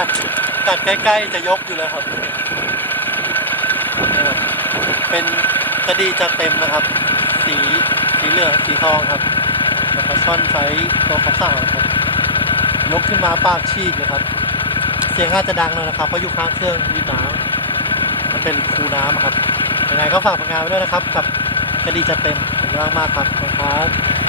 กัดกัดใกล้ๆจะยกอยู่เลยครับครับ เป็นกระดีจะเต็มนะครับ สีสีเหลืองสีทองครับแล้วก็ช่อนไซส์ตัวขาวๆครับ ยกขึ้นมาปากชีกนะครับ เสียงอาจจะดังแล้วนะครับเพราะอยู่ข้างเครื่องมีน้ำมันเป็นคูน้ำครับยังไงก็ฝากผลงานไว้ด้วยนะครับ กับกระดีจะเต็มขอบคุณมากครับขอบคุณครับ